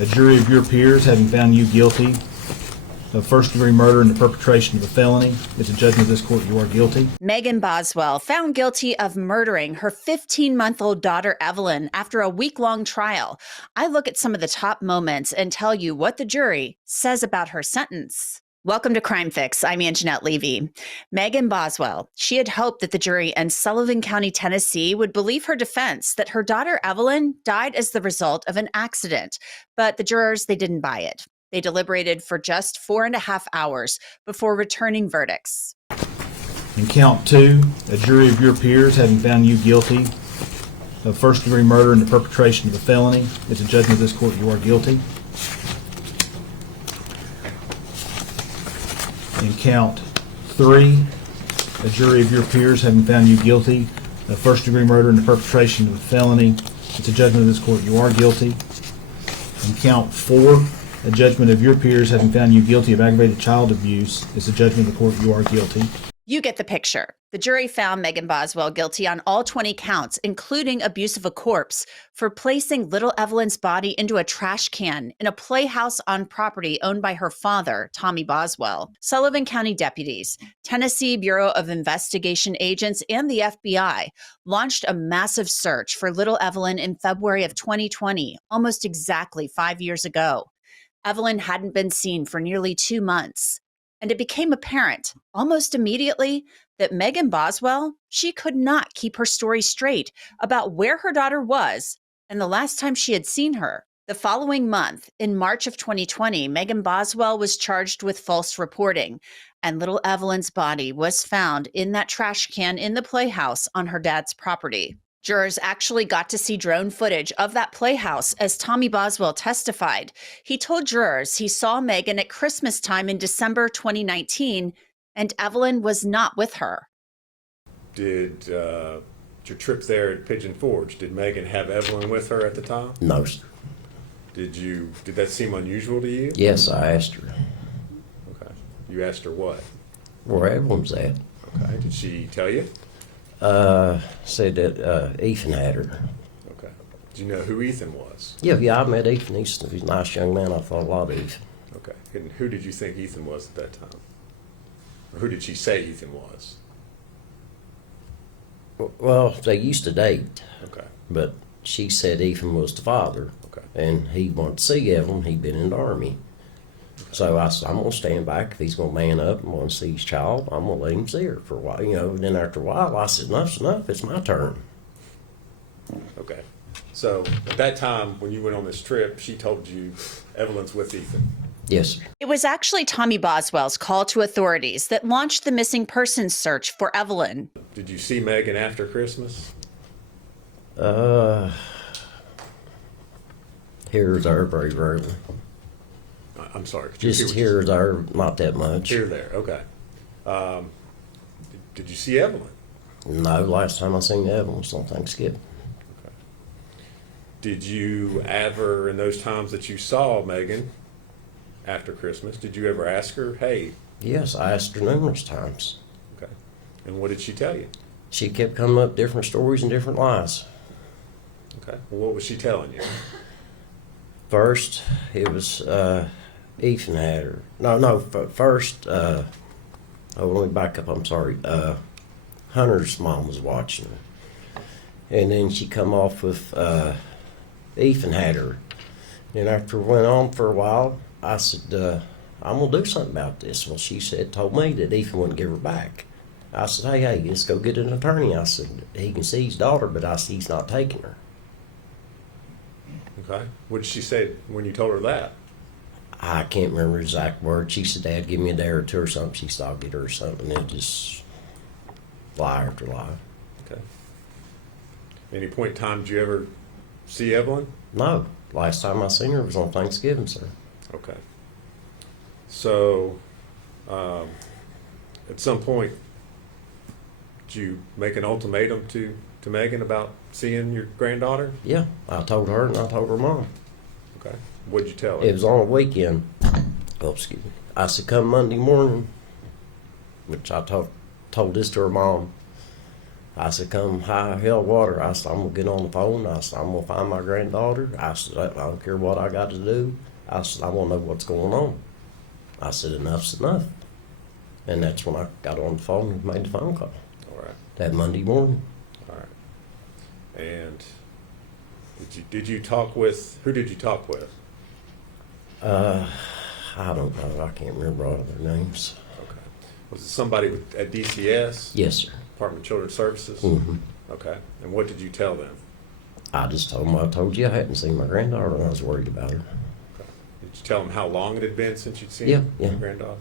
a jury of your peers having found you guilty of first-degree murder and the perpetration of a felony, it's a judgment of this court you are guilty. Megan Boswell found guilty of murdering her 15-month-old daughter, Evelyn, after a week-long trial. I look at some of the top moments and tell you what the jury says about her sentence. Welcome to Crime Fix. I'm Angenette Levy. Megan Boswell, she had hoped that the jury in Sullivan County, Tennessee would believe her defense that her daughter, Evelyn, died as the result of an accident. But the jurors, they didn't buy it. They deliberated for just 4.5 hours before returning verdicts. In count 2, a jury of your peers having found you guilty of first-degree murder and the perpetration of a felony, it's a judgment of this court you are guilty. In count 3, a jury of your peers having found you guilty of first-degree murder and the perpetration of a felony, it's a judgment of this court you are guilty. In count 4, a judgment of your peers having found you guilty of aggravated child abuse, it's a judgment of the court you are guilty. You get the picture. The jury found Megan Boswell guilty on all 20 counts, including abuse of a corpse, for placing little Evelyn's body into a trash can in a playhouse on property owned by her father, Tommy Boswell. Sullivan County deputies, Tennessee Bureau of Investigation agents, and the FBI launched a massive search for little Evelyn in February of 2020, almost exactly 5 years ago. Evelyn hadn't been seen for nearly 2 months. And it became apparent almost immediately that Megan Boswell, she could not keep her story straight about where her daughter was and the last time she had seen her. The following month, in March of 2020, Megan Boswell was charged with false reporting, and little Evelyn's body was found in that trash can in the playhouse on her dad's property. Jurors actually got to see drone footage of that playhouse as Tommy Boswell testified. He told jurors he saw Megan at Christmas time in December 2019, and Evelyn was not with her. Did your trip there at Pigeon Forge, did Megan have Evelyn with her at the time? No, sir. Did that seem unusual to you? Yes, I asked her. Okay. You asked her what? Where Evelyn's at. Okay. Did she tell you? Said that Ethan had her. Okay. Do you know who Ethan was? Yeah, I met Ethan. He's a nice young man. I thought a lot of Ethan. Okay. And who did you think Ethan was at that time? Or who did she say Ethan was? Well, they used to date. Okay. But she said Ethan was the father. Okay. And he wanted to see Evelyn. He'd been in the Army. Okay. So I said, I'm going to stand back. If he's going to man up and want to see his child, I'm going to let him see her for a while. You know, then after a while, I said, enough's enough. It's my turn. Okay. So at that time, when you went on this trip, she told you Evelyn's with Ethan. Yes, sir. It was actually Tommy Boswell's call to authorities that launched the missing persons search for Evelyn. Did you see Megan after Christmas? Here or there, very rarely. I'm sorry. Just here or there, not that much. Here or there, okay. Did you see Evelyn? No, last time I seen Evelyn was on Thanksgiving. Okay. Did you ever, in those times that you saw Megan after Christmas, did you ever ask her, hey? Yes, I asked her numerous times. Okay. And what did she tell you? She kept coming up with different stories and different lies. Okay. Well, what was she telling you? First, it was Ethan had her. No, first, let me back up, I'm sorry. Hunter's mom was watching her. And then she come off with Ethan had her. And after it went on for a while, I said, I'm going to do something about this. Well, she told me that Ethan wouldn't give her back. I said, hey, let's go get an attorney. I said, he can see his daughter, but I said, he's not taking her. Okay. What did she say when you told her that? I can't remember the exact words. She said, Dad, give me a day or two or something. She said, I'll get her or something. And just lie after lie. Okay. Any point in time did you ever see Evelyn? No. Last time I seen her was on Thanksgiving, sir. Okay. So, at some point, did you make an ultimatum to Megan about seeing your granddaughter? Yeah, I told her and I told her mom. Okay. What did you tell her? It was on a weekend. Oh, excuse me. I said, come Monday morning, which I told this to her mom. I said, come high hell water. I said, I'm going to get on the phone. I said, I'm going to find my granddaughter. I said, I don't care what I got to do. I said, I want to know what's going on. I said, enough's enough. And that's when I got on the phone and made the phone call. All right. That Monday morning. All right. And did you talk with, who did you talk with? I don't know. I can't remember all of their names. Okay. Was it somebody at DCS? Yes, sir. Department of Children's Services? Mm-hmm. Okay. And what did you tell them? I just told them I told you I hadn't seen my granddaughter and I was worried about her. Okay. Did you tell them how long it had been since you'd seen Yeah. your granddaughter?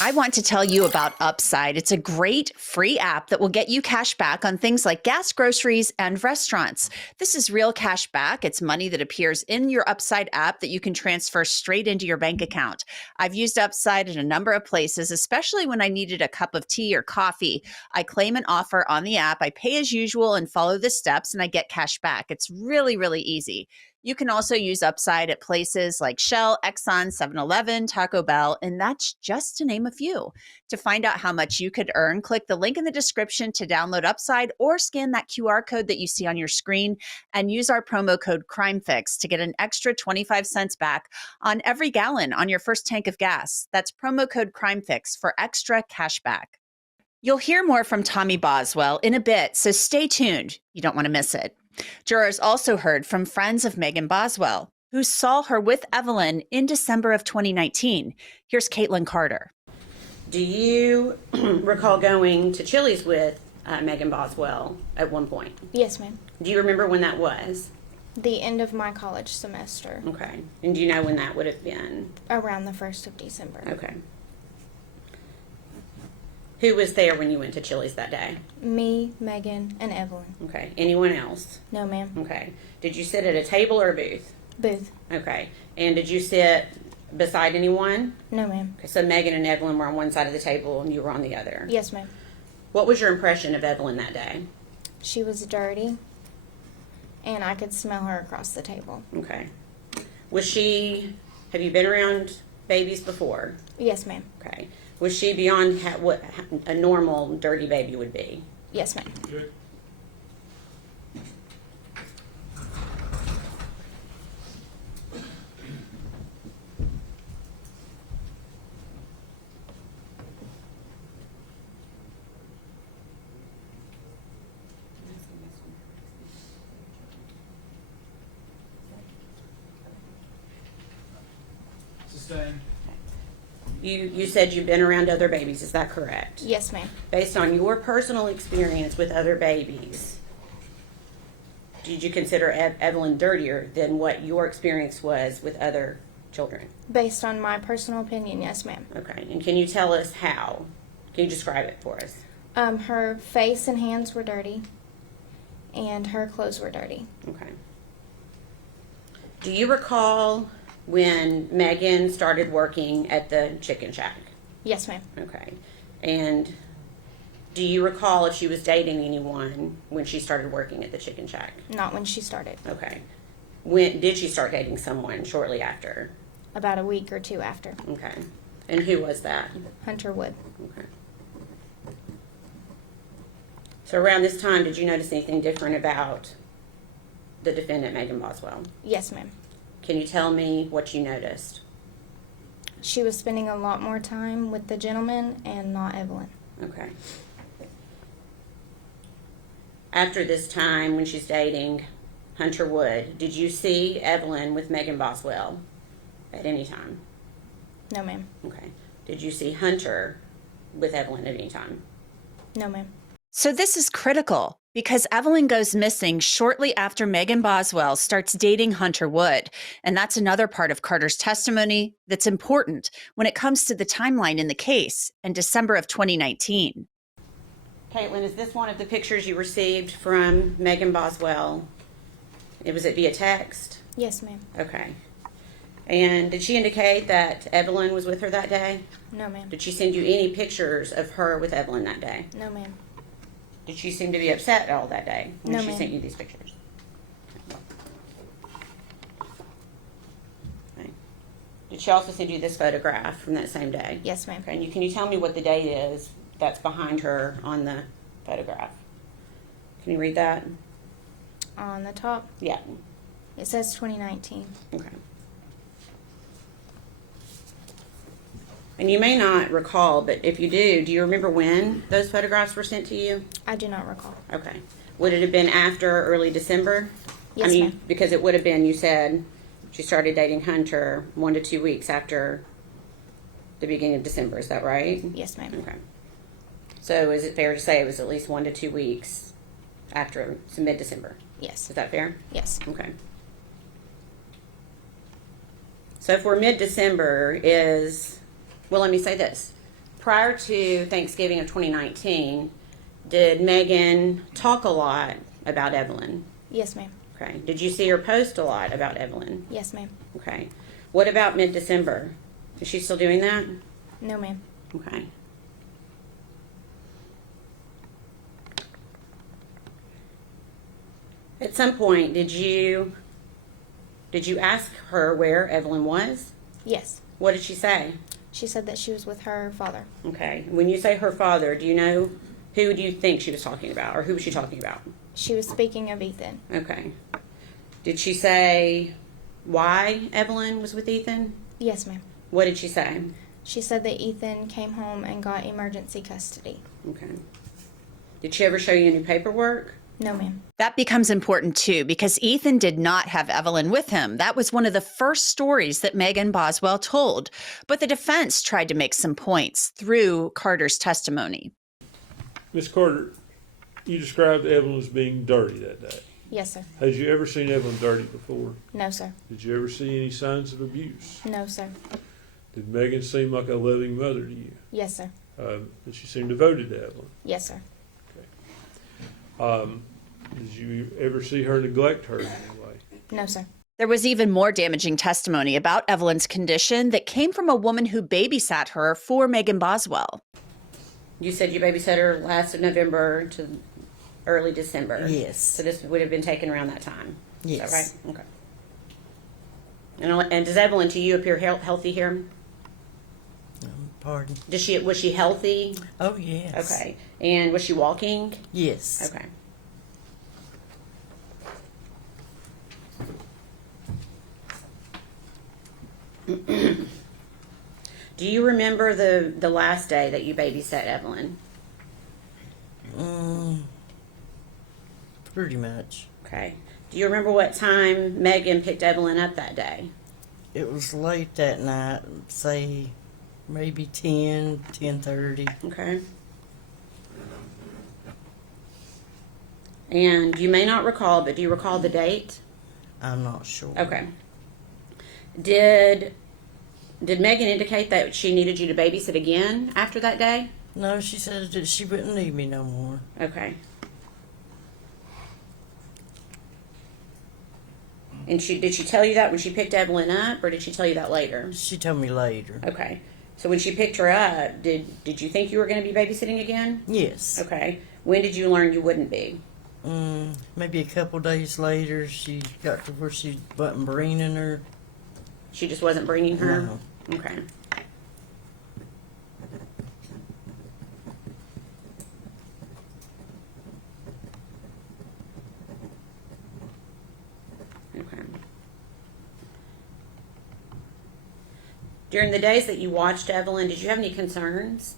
I want to tell you about Upside. It's a great free app that will get you cash back on things like gas, groceries, and restaurants. This is real cash back. It's money that appears in your Upside app that you can transfer straight into your bank account. I've used Upside in a number of places, especially when I needed a cup of tea or coffee. I claim an offer on the app, I pay as usual and follow the steps, and I get cash back. It's really, really easy. You can also use Upside at places like Shell, Exxon, 7-Eleven, Taco Bell, and that's just to name a few. To find out how much you could earn, click the link in the description to download Upside or scan that QR code that you see on your screen and use our promo code CRIMEFIX to get an extra 25 cents back on every gallon on your first tank of gas. That's promo code CRIMEFIX for extra cash back. You'll hear more from Tommy Boswell in a bit, so stay tuned. You don't want to miss it. Jurors also heard from friends of Megan Boswell, who saw her with Evelyn in December of 2019. Here's Caitlin Carter. Do you recall going to Chili's with Megan Boswell at one point? Yes, ma'am. Do you remember when that was? The end of my college semester, Okay. And do you know when that would have been? around the 1st of December. Okay. Who was there when you went to Chili's that day? Me, Megan, and Evelyn. Okay. Anyone else? No, ma'am. Okay. Did you sit at a table or a booth? Booth. Okay. And did you sit beside anyone? No, ma'am. Okay, so Megan and Evelyn were on one side of the table and you were on the other. Yes, ma'am. What was your impression of Evelyn that day? She was dirty, and I could smell her across the table. Okay. Have you been around babies before? Yes, ma'am. Okay. Was she beyond what a normal dirty baby would be? Yes, ma'am. Sustained. You said you've been around other babies, is that correct? Yes, ma'am. Based on your personal experience with other babies, did you consider Evelyn dirtier than what your experience was with other children? Based on my personal opinion, yes, ma'am. Okay, and can you tell us how? Can you describe it for us? Her face and hands were dirty, and her clothes were dirty. Okay. Do you recall when Megan started working at the Chicken Shack? Yes, ma'am. Okay. And do you recall if she was dating anyone when she started working at the Chicken Shack? Not when she started. Okay. When did she start dating someone? Shortly after? About a week or two after. Okay. And who was that? Hunter Wood. Okay. So around this time, did you notice anything different about the defendant, Megan Boswell? Yes, ma'am. Can you tell me what you noticed? She was spending a lot more time with the gentleman and not Evelyn. Okay. After this time, when she's dating Hunter Wood, did you see Evelyn with Megan Boswell at any time? No, ma'am. Okay. Did you see Hunter with Evelyn at any time? No, ma'am. So this is critical because Evelyn goes missing shortly after Megan Boswell starts dating Hunter Wood. And that's another part of Carter's testimony that's important when it comes to the timeline in the case in December of 2019. Caitlin, is this one of the pictures you received from Megan Boswell? Was it via text? Yes, ma'am. Okay. And did she indicate that Evelyn was with her that day? No, ma'am. Did she send you any pictures of her with Evelyn that day? No, ma'am. Did she seem to be upset at all that day when No, she ma'am. sent you these pictures? Okay. Did she also send you this photograph from that same day? Yes, ma'am. Okay. And can you tell me what the date is that's behind her on the photograph? Can you read that? On the top, Yeah. it says 2019. Okay. And you may not recall, but if you do you remember when those photographs were sent to you? I do not recall. Okay. Would it have been after early December? Yes, I mean, ma'am. because it would have been, you said she started dating Hunter 1 to 2 weeks after the beginning of December. Is that right? Yes, ma'am. Okay. So is it fair to say it was at least 1 to 2 weeks after, so mid-December? Yes. Is that fair? Yes. Okay. So if we're mid-December is, well, let me say this. Prior to Thanksgiving of 2019, did Megan talk a lot about Evelyn? Yes, ma'am. Okay. Did you see her post a lot about Evelyn? Yes, ma'am. Okay. What about mid-December? Is she still doing that? No, ma'am. Okay. At some point, did you ask her where Evelyn was? Yes. What did she say? She said that she was with her father. Okay. When you say her father, do you know who do you think she was talking about, or who was she talking about? She was speaking of Ethan. Okay. Did she say why Evelyn was with Ethan? Yes, ma'am. What did she say? She said that Ethan came home and got emergency custody. Okay. Did she ever show you any paperwork? No, ma'am. That becomes important too because Ethan did not have Evelyn with him. That was one of the first stories that Megan Boswell told. But the defense tried to make some points through Carter's testimony. Miss Carter, you described Evelyn as being dirty that day. Yes, sir. Had you ever seen Evelyn dirty before? No, sir. Did you ever see any signs of abuse? No, sir. Did Megan seem like a loving mother to you? Yes, sir. Did she seem devoted to Evelyn? Yes, sir. Did you ever see her neglect her in any way? No, sir. There was even more damaging testimony about Evelyn's condition that came from a woman who babysat her for Megan Boswell. You said you babysat her last of November to early December. Yes. So this would have been taken around that time. Yes. Is that right? Okay. And does Evelyn to you appear healthy here? Pardon? Was she healthy? Oh, yes. Okay. And was she walking? Yes. Okay. Do you remember the last day that you babysat Evelyn? Pretty much. Okay. Do you remember what time Megan picked Evelyn up that day? It was late that night, say maybe 10:30. Okay. And you may not recall, but do you recall the date? I'm not sure. Okay. Did Megan indicate that she needed you to babysit again after that day? No, she said that she wouldn't need me no more. Okay. And did she tell you that when she picked Evelyn up, or did she tell you that later? She told me later. Okay. So when she picked her up, did you think you were going to be babysitting again? Yes. Okay. When did you learn you wouldn't be? Maybe a couple days later, she got to where she wasn't bringing her. She just wasn't bringing her? No. Okay. Okay. During the days that you watched Evelyn, did you have any concerns?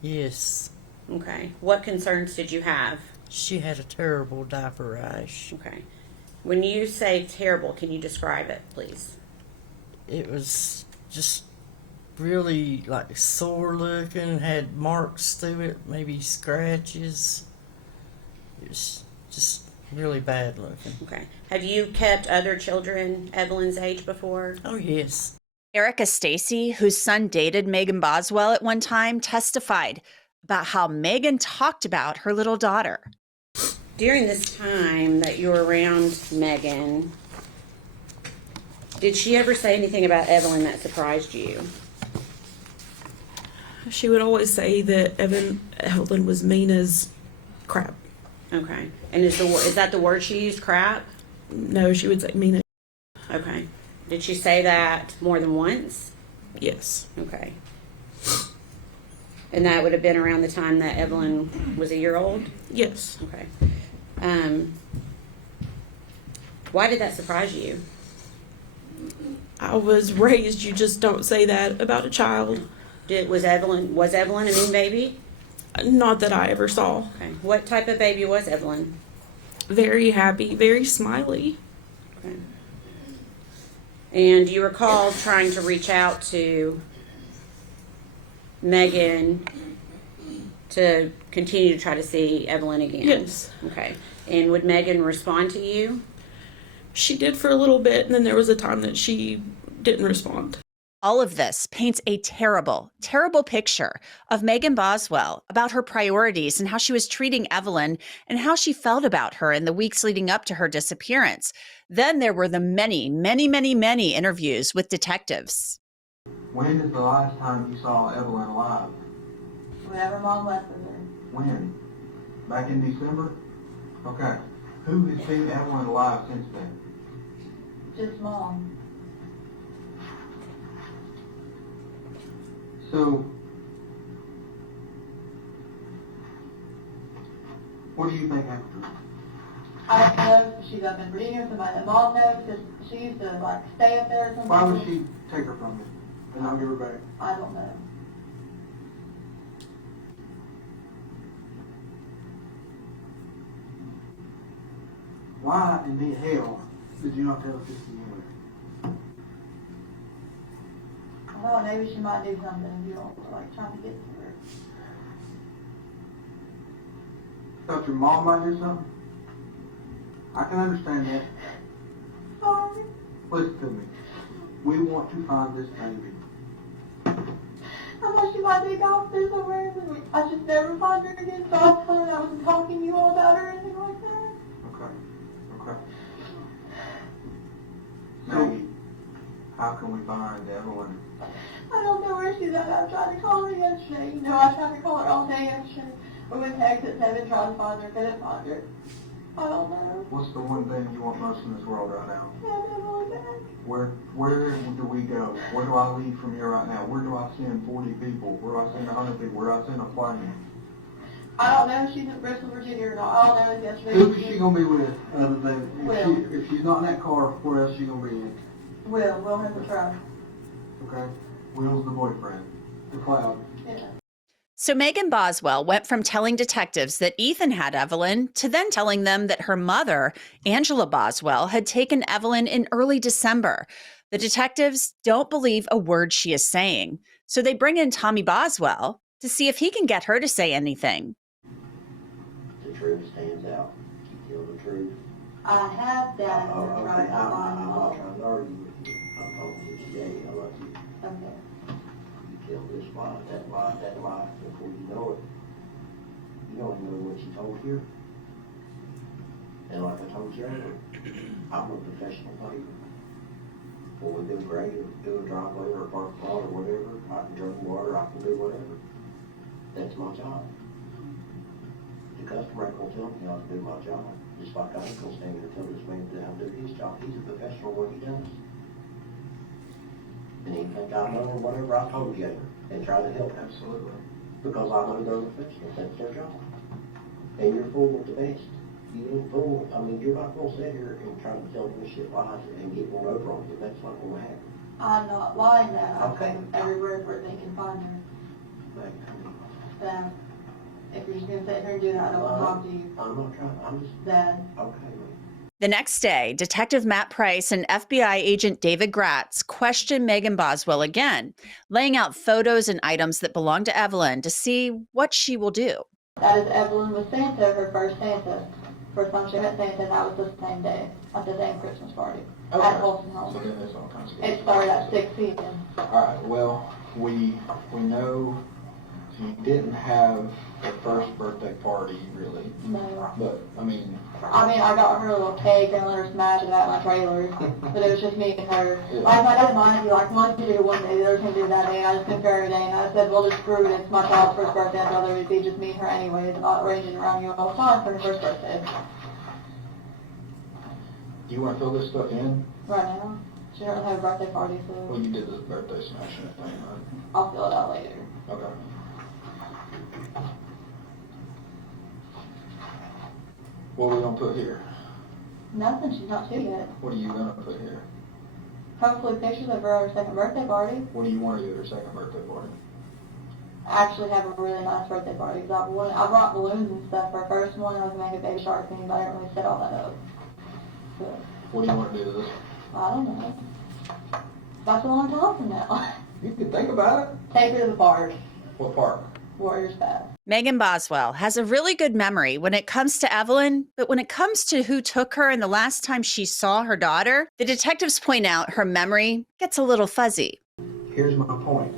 Yes. Okay. What concerns did you have? She had a terrible diaper rash. Okay. When you say terrible, can you describe it, please? It was just really like sore looking, had marks through it, maybe scratches. It was just really bad looking. Okay. Have you kept other children Evelyn's age before? Oh, yes. Erica Stacy, whose son dated Megan Boswell at one time, testified about how Megan talked about her little daughter. During this time that you were around Megan, did she ever say anything about Evelyn that surprised you? She would always say that Evelyn was mean as crap. Okay. And is that the word she used, crap? No, she would say mean as. Okay. Did she say that more than once? Yes. Okay. And that would have been around the time that Evelyn was a year old? Yes. Okay. Why did that surprise you? I was raised, you just don't say that about a child. Was Evelyn a mean baby? Not that I ever saw. Okay. What type of baby was Evelyn? Very happy, very smiley. Okay. And do you recall trying to reach out to Megan to continue to try to see Evelyn again? Yes. Okay. And would Megan respond to you? She did for a little bit, and then there was a time that she didn't respond. All of this paints a terrible, terrible picture of Megan Boswell, about her priorities and how she was treating Evelyn and how she felt about her in the weeks leading up to her disappearance. Then there were the many, many, many, many interviews with detectives. When is the last time you saw Evelyn alive? Whenever Mom left with her. When? Back in December? Okay. Who has seen Evelyn alive since then? Just Mom. So, what do you think happened? I don't know if she's up in Virginia or somebody that Mom knows, because she used to like stay up there or something. Why would she take her from you and not give her back? I don't know. Why in the hell did you not tell us this to begin with? I don't know, maybe she might do something, you know, like trying to get to her. Thought your mom might do something? I can understand that. Sorry. Listen to me. We want to find this baby. I thought she might be gone there somewhere, and I just never find her again, so I thought I wasn't talking to you all about her or anything like that. Okay. Okay. Maggie, how can we find Evelyn? I don't know where she's at. I tried to call her yesterday. You know, I tried to call her all day yesterday. We went to exit 7, tried to find her, couldn't find her. I don't know. What's the one thing you want most in this world right now? Have Evelyn back. Where do we go? Where do I leave from here right now? Where do I send 40 people? Where do I send 100 people? Where do I send a plane? I don't know if she's in Bristol, Virginia or not. All I know is yesterday. Who is she gonna be with other than Will. if she's not in that car? Where else is she gonna be in? We'll have to try. Okay. Will's the boyfriend. The cloud. Yeah. So Megan Boswell went from telling detectives that Ethan had Evelyn to then telling them that her mother, Angela Boswell, had taken Evelyn in early December. The detectives don't believe a word she is saying, so they bring in Tommy Boswell to see if he can get her to say anything. The truth stands out. You tell the truth. I have that Okay, right I'm on. not trying to argue with you. I'm talking to you today. I love you. Okay. You tell this lie, that lie, before you know it. You don't know what you told here. And like I told you earlier, I'm a professional paver. When we do grade or do a driveway or a parking lot or whatever, I can drain water, I can do whatever. That's my job. The customer ain't gonna tell me how to do my job. Just like I ain't gonna stand here and tell this man how to do his job. He's a professional what he does. And he think I know whatever I told you and try to help him. Absolutely. Because I know they're professionals, that's their job. And you're full of the best. You ain't full, I mean, you're not gonna sit here and try to tell them shit lies and get one over on you. That's not gonna happen. I'm not lying that. I Okay. come everywhere where they can find her. Like, Dad, if you're just gonna sit here and do that, I don't want to talk to you. I'm not trying, I'm just, Dad. okay, man. The next day, Detective Matt Price and FBI agent David Gratz question Megan Boswell again, laying out photos and items that belong to Evelyn to see what she will do. That is Evelyn with Santa, her first Santa. First time she met Santa, and that was the same day, at the same Christmas party, at Olsen So Home. then there's all kinds of. It started at 6 p.m. All right. Well, we know you didn't have the first birthday party really, No. but I mean. I got her a little cake and let her smash it at my trailer, but it was just me and her. Like, I didn't mind if you like one to do one day, the other can do that day, and I just couldn't every day, and I said, well, just screw it, it's my child's first birthday, I'd rather it be just me and her anyways, not ranging around you all the time for her first birthday. Do you want to fill this stuff in? Right now, she doesn't have a birthday party, Well, so you did the birthday smashing thing, right? I'll fill it out later. Okay. What are we gonna put here? Nothing, she's not 2 yet. What are you gonna put here? Hopefully pictures of her second birthday party. What do you want to do at her second birthday party? Actually have a really nice birthday party. Cause I brought balloons and stuff for her first one. I was going to make a baby shark theme, but I didn't really set all that up. So, What do you want to do to this? I don't know. That's a long time from now. You can think about it. Take her to the park. What park? Warriors Path. Megan Boswell has a really good memory when it comes to Evelyn, but when it comes to who took her and the last time she saw her daughter, the detectives point out her memory gets a little fuzzy. Here's my point.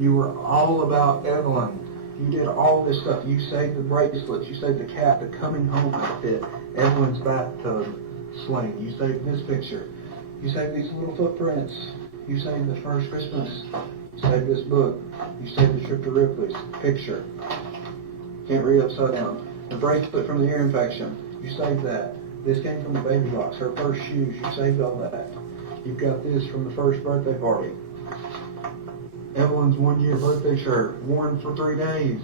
You were all about Evelyn. You did all this stuff. You saved the bracelets. You saved the cat, the coming home outfit, Evelyn's bathtub sling. You saved this picture. You saved these little footprints. You saved the first Christmas. You saved this book. You saved the trip to Ripley's picture. Can't read upside down. The bracelet from the ear infection. You saved that. This came from the baby box. Her first shoes. You saved all that. You've got this from the first birthday party. Evelyn's 1-year birthday shirt, worn for 3 days.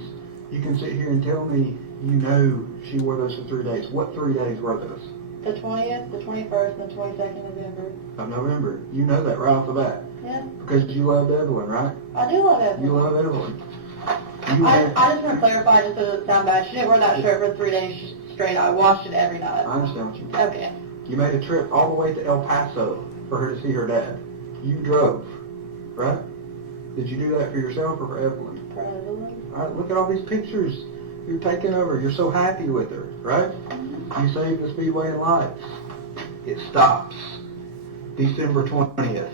You can sit here and tell me you know she wore those for 3 days. What 3 days were those? The 20th, the 21st, and the 22nd of November. Of November. You know that right off the bat. Yeah. Because you loved Evelyn, right? I do love Evelyn. You love Evelyn. I just want to clarify just so it doesn't sound bad. She didn't wear that shirt for 3 days straight. I washed it every night. I understand what you mean. Okay. You made a trip all the way to El Paso for her to see her dad. You drove, right? Did you do that for yourself or for Evelyn? For Evelyn. All right, look at all these pictures you're taking of her. You're so happy with her, right? You saved the Speedway and lights. It stops December 20th.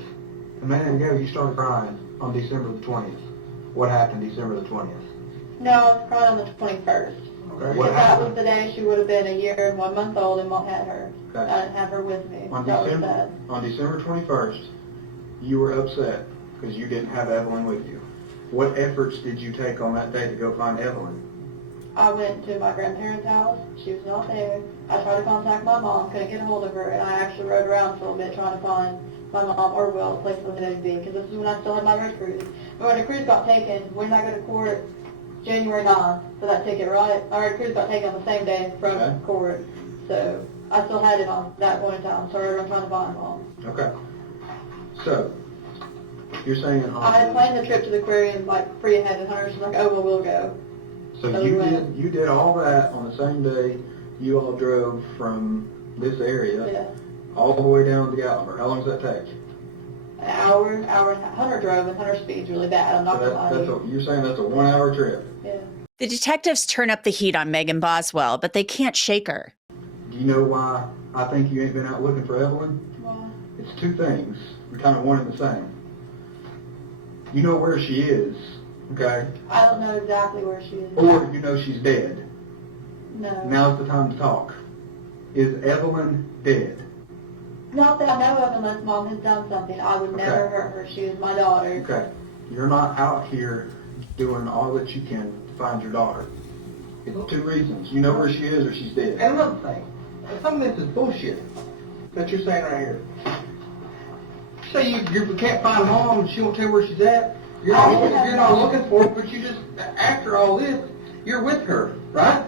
A minute ago, you started crying on December the 20th. What happened December the 20th? No, I was crying on the 21st. Okay. Because What that was happened? the day she would have been 1 year and 1 month old and Mom had her. Okay. I didn't have her with me. On That was sad. December 21st, you were upset because you didn't have Evelyn with you. What efforts did you take on that day to go find Evelyn? I went to my grandparents' house. She was not there. I tried to contact my mom, couldn't get a hold of her, and I actually rode around for a little bit trying to find my mom or Will, the place where they would be, because this is when I still had my road cruise. But when the cruise got taken, when did I go to court? January 9th for that ticket, right? Our cruise got taken on the same day from Okay. court, so I still had it on that point in time, so I rode around trying to find mom. Okay. So, you're saying I had planned the trip to the aquarium like free ahead, and her, she's like, oh, well, we'll go. So So we you went. did all that on the same day you all drove from this area Yeah. all the way down to Gatlinburg. How long does that take? An hour and a half. Hunter drove, and Hunter speed's really bad. I'm not So gonna lie to you. you're saying that's a 1 hour trip. Yeah. The detectives turn up the heat on Megan Boswell, but they can't shake her. Do you know why I think you ain't been out looking for Evelyn? Well, It's two things. We're kind of one and the same. You know where she is, okay? I don't know exactly where she is. Or you know she's dead. No. Now's the time to talk. Is Evelyn dead? Not that I know of unless Mom has done something. I would never Okay. hurt her. She was my daughter. Okay. You're not out here doing all that you can to find your daughter. It's two reasons. You know where she is or she's dead. And another thing, some of this is bullshit that you're saying right here. Say you can't find Mom and she won't tell you where she's at. You're not looking for her, but you just, after all this, you're with her, right?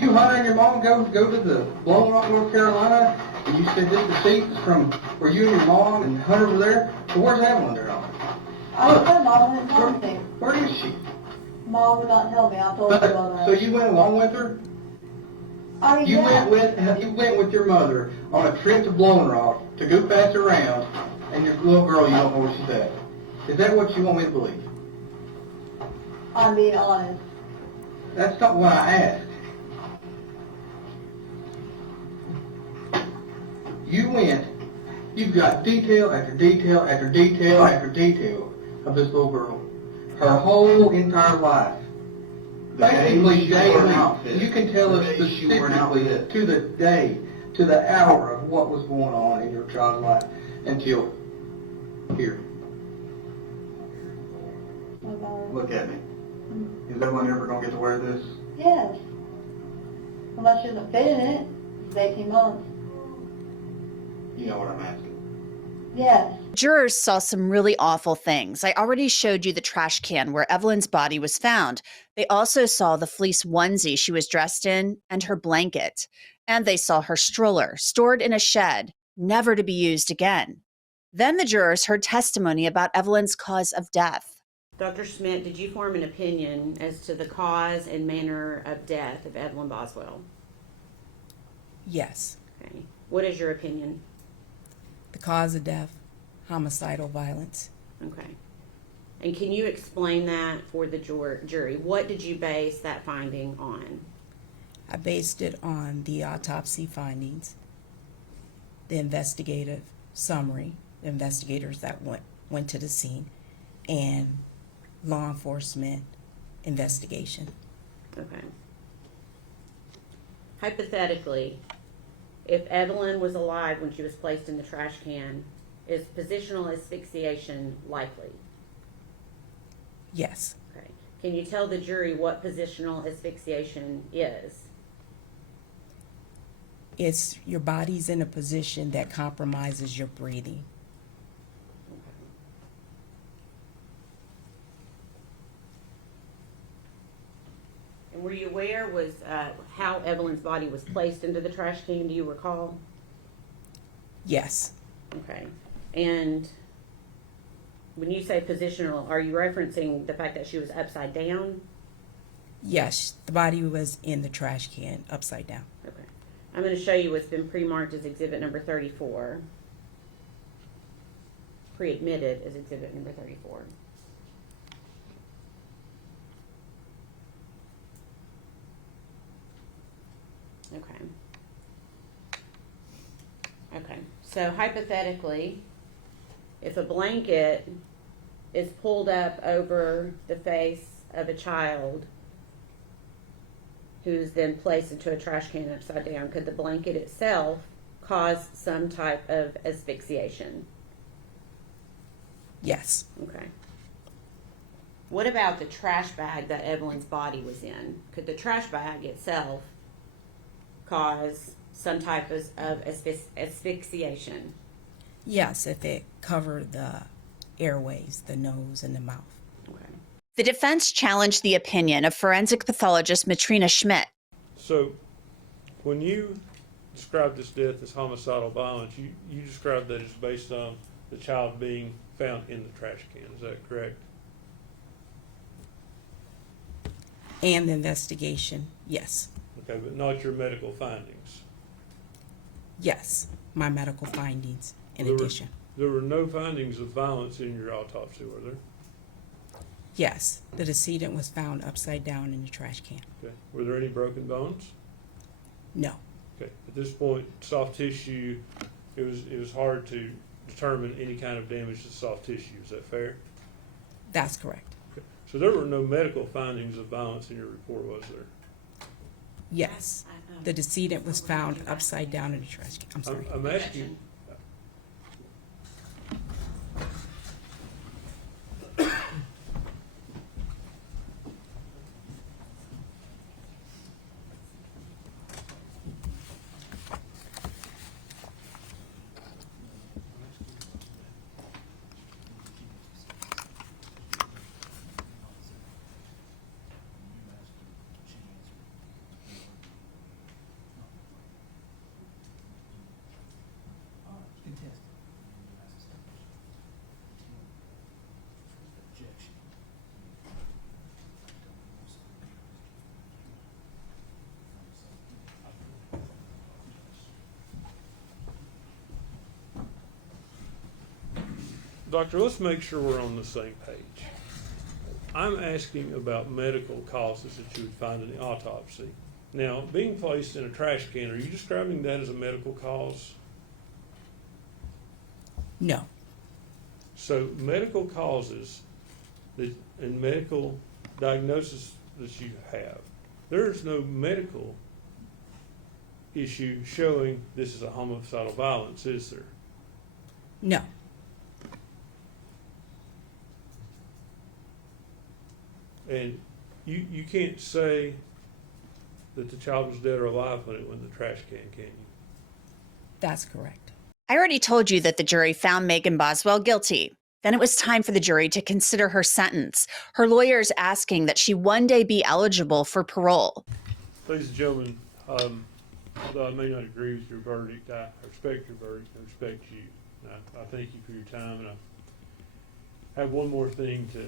You, Hunter, and your mom go to the Blowing Rock, North Carolina, and you said this receipt is from where you and your mom and Hunter were there. So where's Evelyn there? I don't know. Mom didn't tell me. Where is she? Mom would not tell me. I told her about that. So you went along with her? I mean, You yeah. went with your mother on a trip to Blowing Rock to go pass her around, and your little girl, you don't know where she's at. Is that what you want me to believe? I'm being honest. That's not what I asked. You went, you've got detail after detail after detail after detail of this little girl. Her whole entire life. Basically daily. You can tell us specifically to the day, to the hour of what was going on in your child's life until here. Look at me. Is Evelyn ever going to get to wear this? Yes. Unless she doesn't fit in it. It's 18 months. You know what I'm asking. Yes. jurors saw some really awful things. I already showed you the trash can where Evelyn's body was found. They also saw the fleece onesie she was dressed in and her blanket. And they saw her stroller stored in a shed, never to be used again. Then the jurors heard testimony about Evelyn's cause of death. Dr. Schmidt, did you form an opinion as to the cause and manner of death of Evelyn Boswell? Yes. Okay. What is your opinion? The cause of death, homicidal violence. Okay. And can you explain that for the jury? What did you base that finding on? I based it on the autopsy findings, the investigative summary, the investigators that went to the scene, and law enforcement investigation. Okay. Hypothetically, if Evelyn was alive when she was placed in the trash can, is positional asphyxiation likely? Yes. Okay. Can you tell the jury what positional asphyxiation is? It's your body's in a position that compromises your breathing. And were you aware was how Evelyn's body was placed into the trash can? Do you recall? Yes. Okay. And when you say positional, are you referencing the fact that she was upside down? Yes, the body was in the trash can, upside down. Okay. I'm going to show you what's been pre-marked as exhibit number 34. Pre-admitted as exhibit number 34. Okay. Okay. So hypothetically, if a blanket is pulled up over the face of a child who's then placed into a trash can upside down, could the blanket itself cause some type of asphyxiation? Yes. Okay. What about the trash bag that Evelyn's body was in? Could the trash bag itself cause some type of asphyxiation? Yes, if it covered the airways, the nose, and the mouth. Okay. The defense challenged the opinion of forensic pathologist Matrina Schmidt. So, when you described this death as homicidal violence, you described that it's based on the child being found in the trash can. Is that correct? And the investigation, yes. Okay, but not your medical findings. Yes, my medical findings in There were- addition. There were no findings of violence in your autopsy, were there? Yes, the decedent was found upside down in the trash can. Okay. Were there any broken bones? No. Okay. At this point, soft tissue, it was hard to determine any kind of damage to soft tissue. Is that fair? That's correct. Okay. So there were no medical findings of violence in your report, was there? Yes, the decedent was found upside down in the trash can. I'm sorry. I'm asking. Doctor, let's make sure we're on the same page. I'm asking about medical causes that you would find in the autopsy. Now, being placed in a trash can, are you describing that as a medical cause? No. So medical causes that, and medical diagnosis that you have, there is no medical issue showing this is a homicidal violence, is there? No. And you can't say that the child was dead or alive when it went in the trash can you? That's correct. I already told you that the jury found Megan Boswell guilty. Then it was time for the jury to consider her sentence. Her lawyers asking that she one day be eligible for parole. Ladies and gentlemen, although I may not agree with your verdict, I respect your verdict. I respect you. I thank you for your time, and I have one more thing to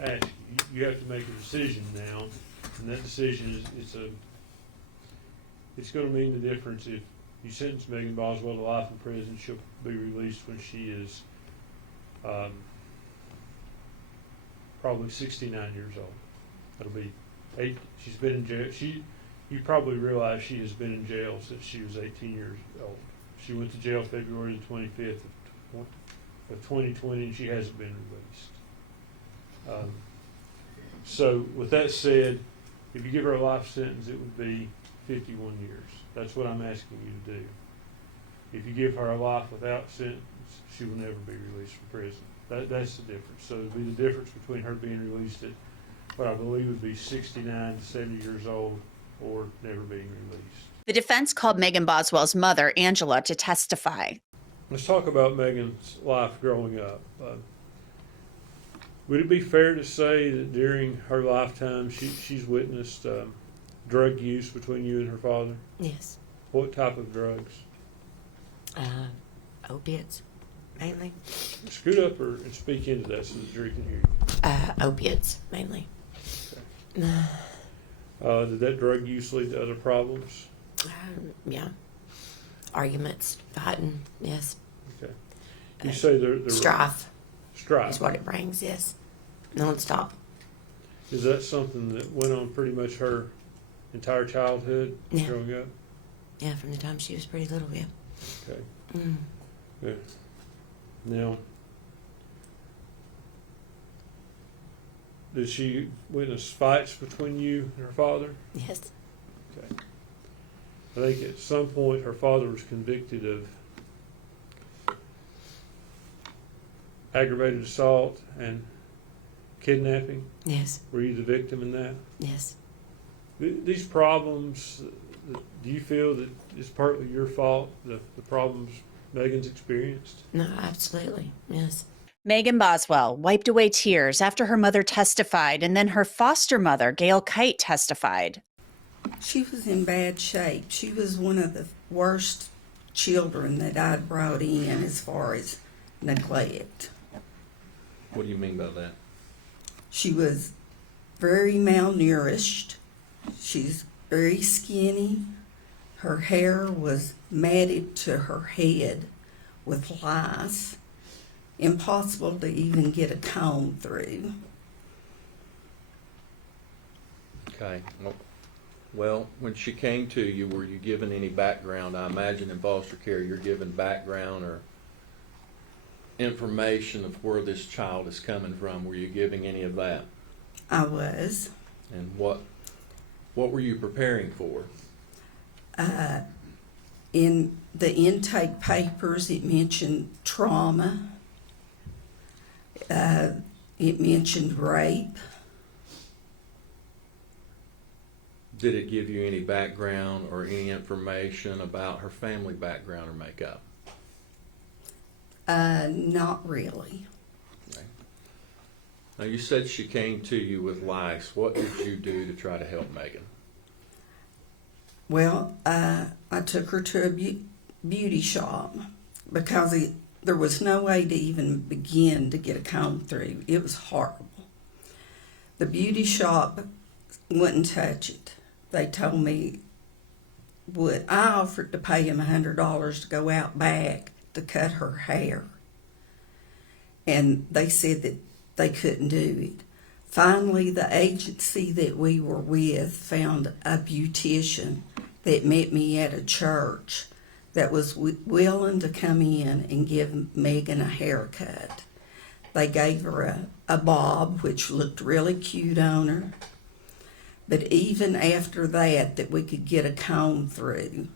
ask you. You have to make a decision now, and that decision is it's going to mean the difference. If you sentence Megan Boswell to life in prison, she'll be released when she is probably 69 years old. That'll be 8. She's been in jail. You probably realize she has been in jail since she was 18 years old. She went to jail February the 25th of 2020, and she hasn't been released. So with that said, if you give her a life sentence, it would be 51 years. That's what I'm asking you to do. If you give her a life without sentence, she will never be released from prison. That's the difference. So it would be the difference between her being released at what I believe would be 69 to 70 years old, or never being released. The defense called Megan Boswell's mother, Angela, to testify. Let's talk about Megan's life growing up. Would it be fair to say that during her lifetime she's witnessed drug use between you and her father? Yes. What type of drugs? Opiates, mainly. Scoot up and speak into that so the jury can hear you. Opiates, mainly. Okay. Did that drug use lead to other problems? Yeah. Arguments, fighting, yes. Okay. You say there strife. Strife. Is what it brings, yes. Non-stop. Is that something that went on pretty much her entire childhood growing up? Yeah, from the time she was pretty little, yeah. Okay. Mm. Good. Now, did she witness fights between you and her father? Yes. Okay. I think at some point her father was convicted of aggravated assault and kidnapping. Yes. Were you the victim in that? Yes. These problems, do you feel that it's partly your fault, the problems Megan's experienced? No, absolutely, yes. Megan Boswell wiped away tears after her mother testified, and then her foster mother, Gail Kite, testified. She was in bad shape. She was one of the worst children that I'd brought in as far as neglect. What do you mean by that? She was very malnourished. She's very skinny. Her hair was matted to her head with lice. Impossible to even get a comb through. Okay. Well, when she came to you, were you given any background? I imagine in foster care you're given background or information of where this child is coming from. Were you giving any of that? I was. And what were you preparing for? In the intake papers, it mentioned trauma. It mentioned rape. Did it give you any background or any information about her family background or makeup? Not really. Okay. Now you said she came to you with lice. What did you do to try to help Megan? Well, I took her to a beauty shop because there was no way to even begin to get a comb through. It was horrible. The beauty shop wouldn't touch it. They told me I offered to pay him $100 to go out back to cut her hair. And they said that they couldn't do it. Finally, the agency that we were with found a beautician that met me at a church that was willing to come in and give Megan a haircut. They gave her a bob, which looked really cute on her. But even after that we could get a comb through,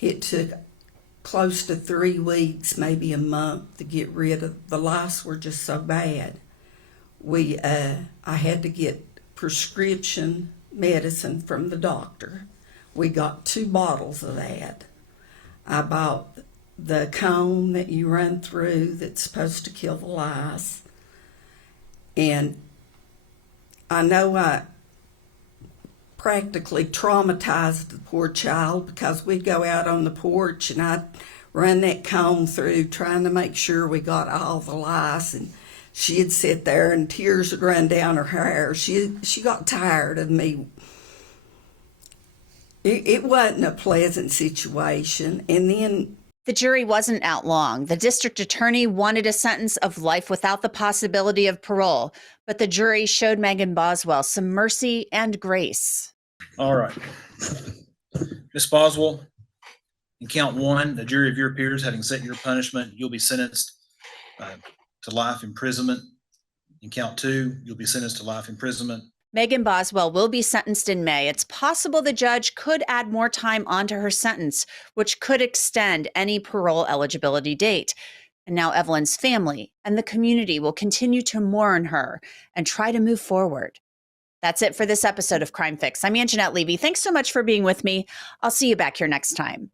it took close to 3 weeks, maybe a month, to get rid of the lice. Were just so bad. I had to get prescription medicine from the doctor. We got 2 bottles of that. I bought the comb that you run through that's supposed to kill the lice. And I know I practically traumatized the poor child because we'd go out on the porch and I'd run that comb through trying to make sure we got all the lice, and she'd sit there and tears would run down her hair. She got tired of me. It wasn't a pleasant situation. And then The jury wasn't out long. The district attorney wanted a sentence of life without the possibility of parole, but the jury showed Megan Boswell some mercy and grace. All right. Ms. Boswell, in count one, the jury of your peers having set your punishment, you'll be sentenced to life imprisonment. In count two, you'll be sentenced to life imprisonment. Megan Boswell will be sentenced in May. It's possible the judge could add more time onto her sentence, which could extend any parole eligibility date. And now Evelyn's family and the community will continue to mourn her and try to move forward. That's it for this episode of Crime Fix. I'm Angenette Levy. Thanks so much for being with me. I'll see you back here next time.